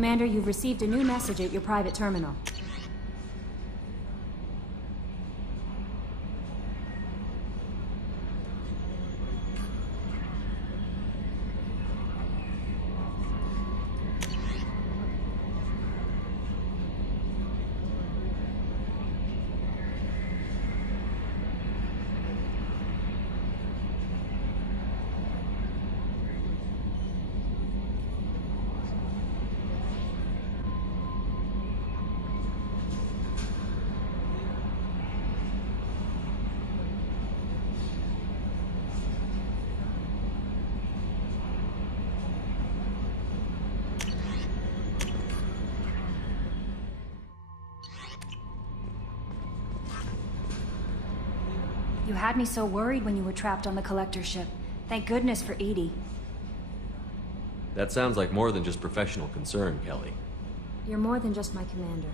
Commander, you've received a new message at your private terminal. You had me so worried when you were trapped on the Collector ship. Thank goodness for Edie. That sounds like more than just professional concern, Kelly. You're more than just my commander.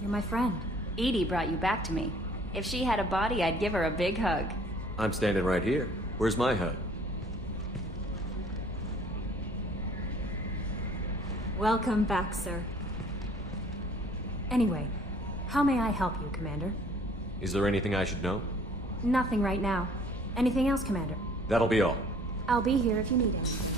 You're my friend. Edie brought you back to me. If she had a body, I'd give her a big hug. I'm standing right here. Where's my hug? Welcome back, sir. Anyway, how may I help you, Commander? Is there anything I should know? Nothing right now. Anything else, Commander? That'll be all. I'll be here if you need anything.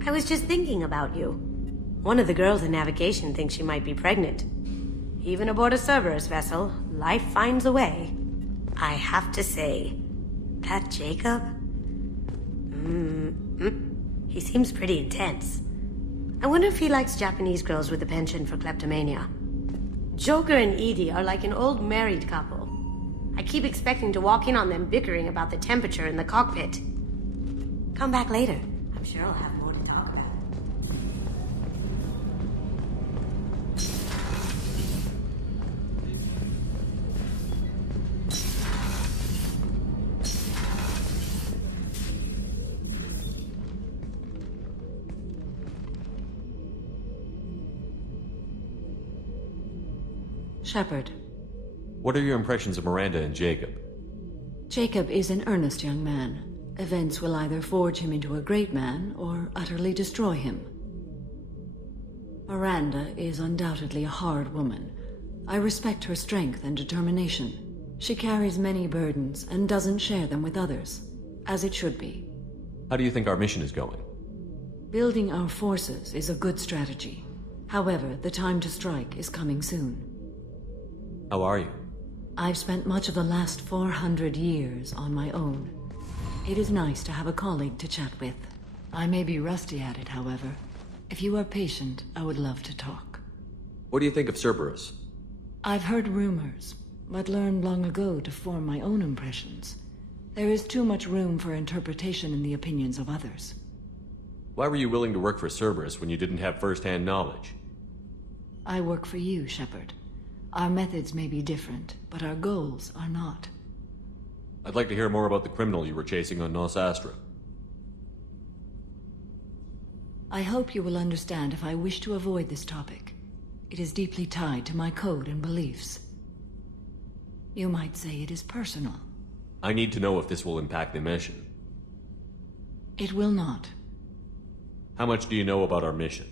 I was just thinking about you. One of the girls in navigation thinks she might be pregnant. Even aboard a Cerberus vessel, life finds a way. I have to say, that Jacob? He seems pretty intense. I wonder if he likes Japanese girls with a penchant for kleptomania. Joker and Edie are like an old married couple. I keep expecting to walk in on them bickering about the temperature in the cockpit. Come back later. I'm sure I'll have more to talk about. Shepard. What are your impressions of Miranda and Jacob? Jacob is an earnest young man. Events will either forge him into a great man or utterly destroy him. Miranda is undoubtedly a hard woman. I respect her strength and determination. She carries many burdens and doesn't share them with others, as it should be. How do you think our mission is going? Building our forces is a good strategy. However, the time to strike is coming soon. How are you? I've spent much of the last 400 years on my own. It is nice to have a colleague to chat with. I may be rusty at it, however. If you are patient, I would love to talk. What do you think of Cerberus? I've heard rumors, but learned long ago to form my own impressions. There is too much room for interpretation in the opinions of others. Why were you willing to work for Cerberus when you didn't have first-hand knowledge? I work for you, Shepard. Our methods may be different, but our goals are not. I'd like to hear more about the criminal you were chasing on Nos Astra. I hope you will understand if I wish to avoid this topic. It is deeply tied to my code and beliefs. You might say it is personal. I need to know if this will impact the mission. It will not. How much do you know about our mission?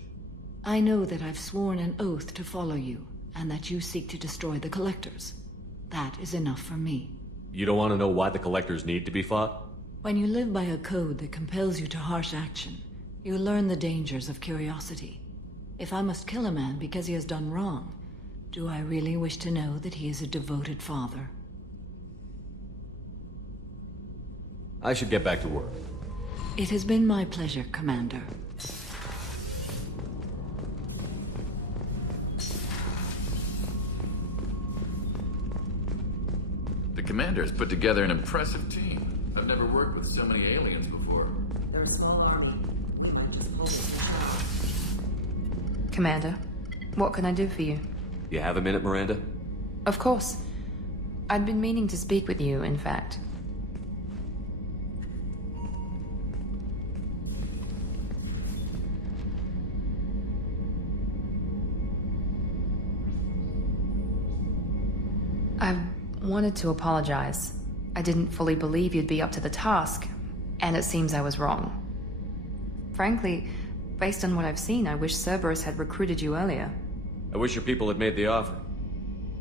I know that I've sworn an oath to follow you, and that you seek to destroy the Collectors. That is enough for me. You don't want to know why the Collectors need to be fought? When you live by a code that compels you to harsh action, you learn the dangers of curiosity. If I must kill a man because he has done wrong, do I really wish to know that he is a devoted father? I should get back to work. It has been my pleasure, Commander. The commander's put together an impressive team. I've never worked with so many aliens before. They're a small army. We might just hold it for now. Commander, what can I do for you? You have a minute, Miranda? Of course. I'd been meaning to speak with you, in fact. I wanted to apologize. I didn't fully believe you'd be up to the task, and it seems I was wrong. Frankly, based on what I've seen, I wish Cerberus had recruited you earlier. I wish your people had made the offer.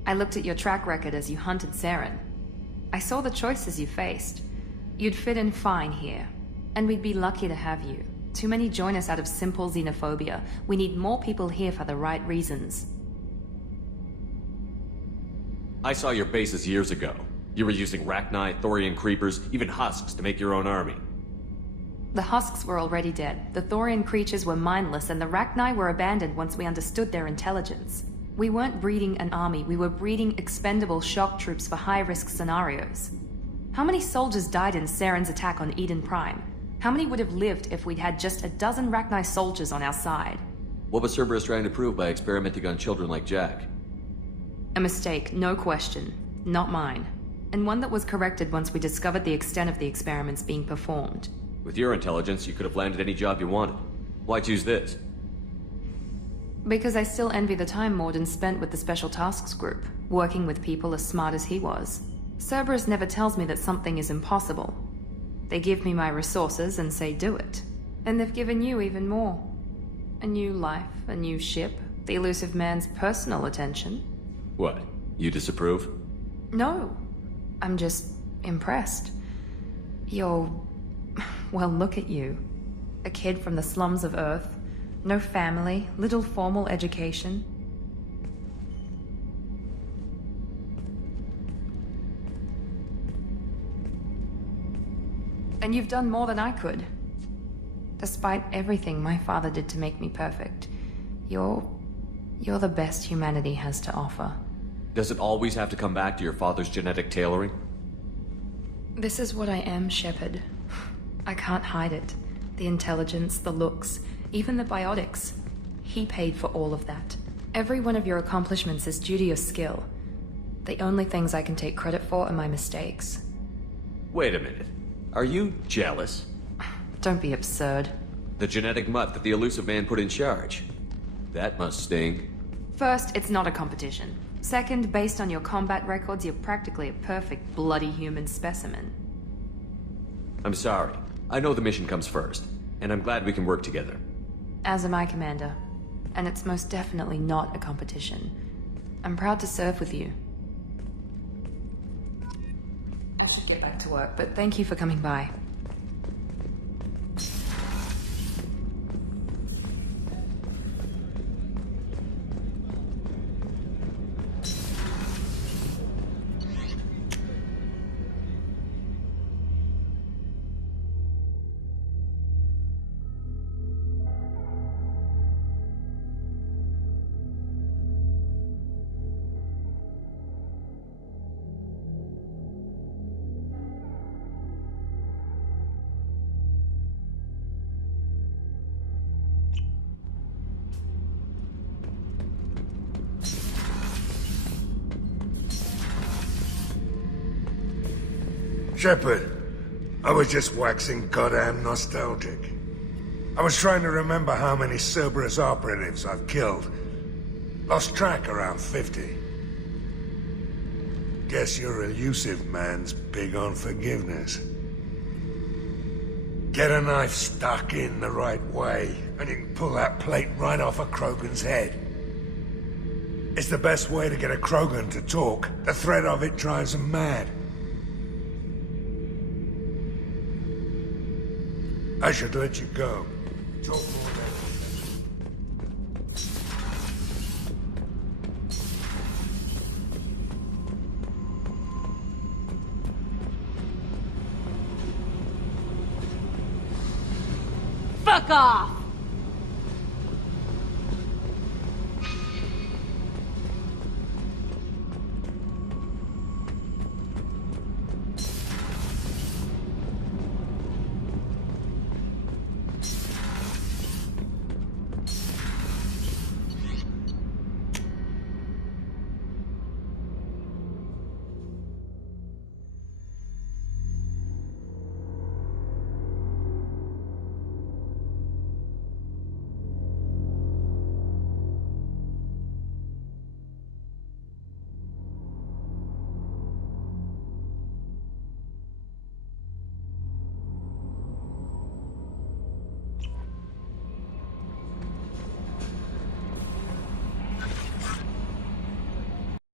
I looked at your track record as you hunted Saren. I saw the choices you faced. You'd fit in fine here, and we'd be lucky to have you. Too many join us out of simple xenophobia. We need more people here for the right reasons. I saw your bases years ago. You were using Rachni, Thorian creepers, even husks to make your own army. The husks were already dead. The Thorian creatures were mindless, and the Rachni were abandoned once we understood their intelligence. We weren't breeding an army, we were breeding expendable shock troops for high-risk scenarios. How many soldiers died in Saren's attack on Eden Prime? How many would have lived if we'd had just a dozen Rachni soldiers on our side? What was Cerberus trying to prove by experimenting on children like Jack? A mistake, no question. Not mine. And one that was corrected once we discovered the extent of the experiments being performed. With your intelligence, you could have landed any job you wanted. Why choose this? Because I still envy the time Morden spent with the Special Tasks Group, working with people as smart as he was. Cerberus never tells me that something is impossible. They give me my resources and say do it. And they've given you even more. A new life, a new ship, the elusive man's personal attention. What? You disapprove? No. I'm just impressed. You're... well, look at you. A kid from the slums of Earth. No family, little formal education. And you've done more than I could. Despite everything my father did to make me perfect, you're the best humanity has to offer. Does it always have to come back to your father's genetic tailoring? This is what I am, Shepard. I can't hide it. The intelligence, the looks, even the biotics. He paid for all of that. Every one of your accomplishments is due to your skill. The only things I can take credit for are my mistakes. Wait a minute. Are you jealous? Don't be absurd. The genetic mutt that the elusive man put in charge. That must sting. First, it's not a competition. Second, based on your combat records, you're practically a perfect bloody human specimen. I'm sorry. I know the mission comes first, and I'm glad we can work together. As am I, Commander. And it's most definitely not a competition. I'm proud to serve with you. I should get back to work, but thank you for coming by. Shepard, I was just waxing goddamn nostalgic. I was trying to remember how many Cerberus operatives I've killed. Lost track around 50. Guess your elusive man's big on forgiveness. Get a knife stuck in the right way, and you can pull that plate right off a Krogan's head. It's the best way to get a Krogan to talk. The threat of it drives them mad. I should let you go. Talk more than... Fuck off!